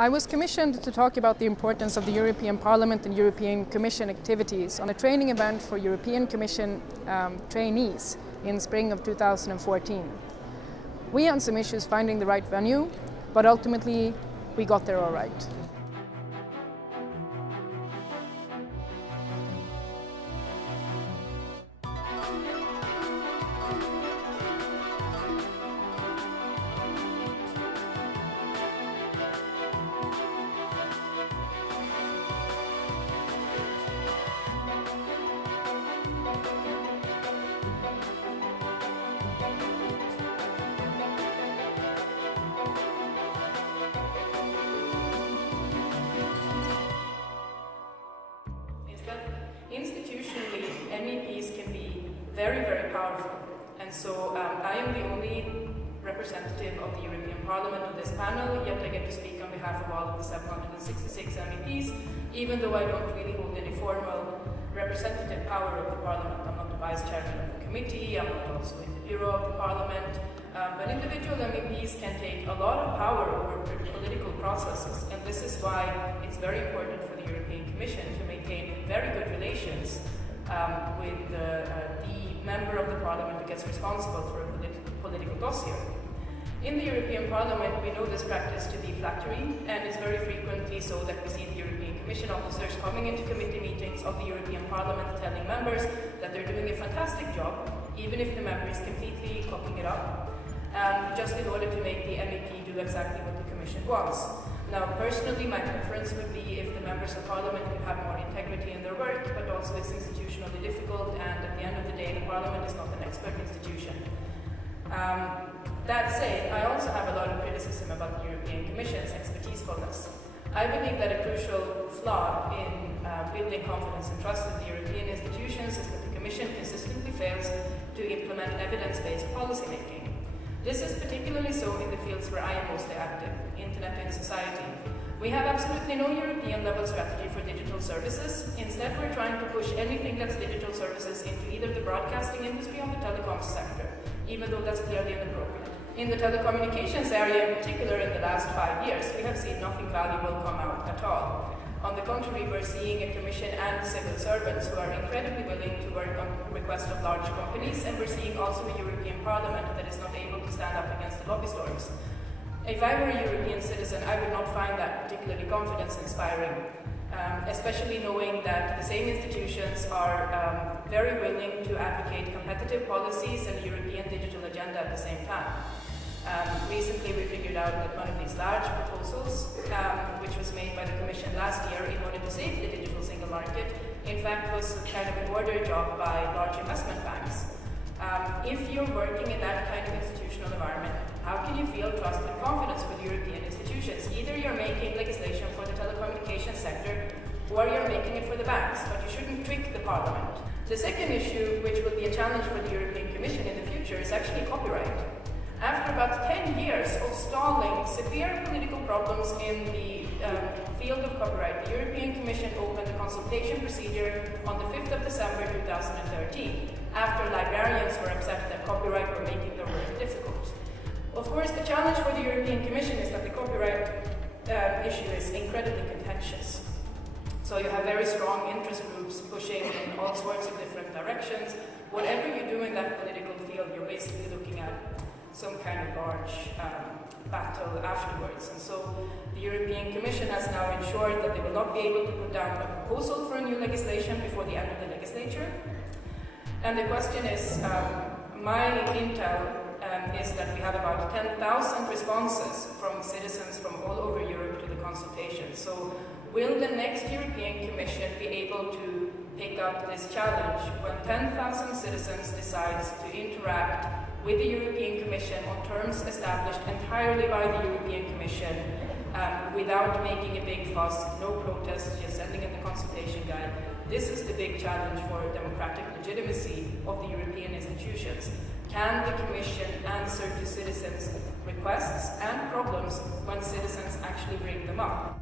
I was commissioned to talk about the importance of the European Parliament and European Commission activities on a training event for European Commission trainees in spring of 2014. We had some issues finding the right venue, but ultimately we got there all right. Institutionally, MEPs can be very, very powerful, and so I am the only representative of the European Parliament on this panel, yet I get to speak on behalf of all of the 766 MEPs, even though I don't really hold any formal representative power of the Parliament. I'm not the Vice Chairman of the committee, I'm not also in the Bureau of the Parliament, but individual MEPs can take a lot of power over political processes, and this is why it's very important for the European Commission to maintain very good relations with the member of the Parliament who gets responsible for a political dossier. In the European Parliament, we know this practice to be flattering, and it's very frequently so that we see the European Commission officers coming into committee meetings of the European Parliament telling members that they're doing a fantastic job, even if the member is completely cocking it up, just in order to make the MEP do exactly what the Commission wants. Now, personally, my preference would be if the members of Parliament could have more integrity in their work, but also it's institutionally difficult, and at the end of the day, the Parliament is not an expert institution. That said, I also have a lot of criticism about the European Commission's expertisefulness. I believe that a crucial flaw in building confidence and trust in the European institutions is that the Commission consistently fails to implement evidence-based policymaking. This is particularly so in the fields where I am mostly active, Internet and society. We have absolutely no European-level strategy for digital services. Instead, we're trying to push anything that's digital services into either the broadcasting industry or the telecoms sector, even though that's clearly inappropriate. In the telecommunications area in particular, in the last 5 years, we have seen nothing valuable come out at all. On the contrary, we're seeing a commission and civil servants who are incredibly willing to work on request of large companies, and we're seeing also a European Parliament that is not able to stand up against the lobby storms. If I were a European citizen, I would not find that particularly confidence-inspiring, especially knowing that the same institutions are very willing to advocate competitive policies and a European digital agenda at the same time. Recently, we figured out that one of these large proposals, which was made by the Commission last year in order to save the digital single market, in fact was kind of an order job by large investment banks. If you're working in that kind of institutional environment, how can you feel trust and confidence for the European institutions? Either you're making legislation for the telecommunications sector, or you're making it for the banks, but you shouldn't trick the Parliament. The second issue, which will be a challenge for the European Commission in the future, is actually copyright. After about 10 years of stalling severe political problems in the field of copyright, the European Commission opened a consultation procedure on the 5th of December 2013, after librarians were upset that copyright were making their work difficult. Of course, the challenge for the European Commission is that the copyright issue is incredibly contentious. So you have very strong interest groups pushing in all sorts of different directions. Whatever you do in that political field, you're basically looking at some kind of large battle afterwards. And so the European Commission has now ensured that they will not be able to put down a proposal for a new legislation before the end of the legislature. And the question is, my intel is that we have about 10,000 responses from citizens from all over Europe to the consultation. So will the next European Commission be able to pick up this challenge when 10,000 citizens decide to interact with the European Commission on terms established entirely by the European Commission without making a big fuss, no protests, just sending in the consultation guide? This is the big challenge for democratic legitimacy of the European institutions. Can the Commission answer to citizens' requests and problems when citizens actually bring them up?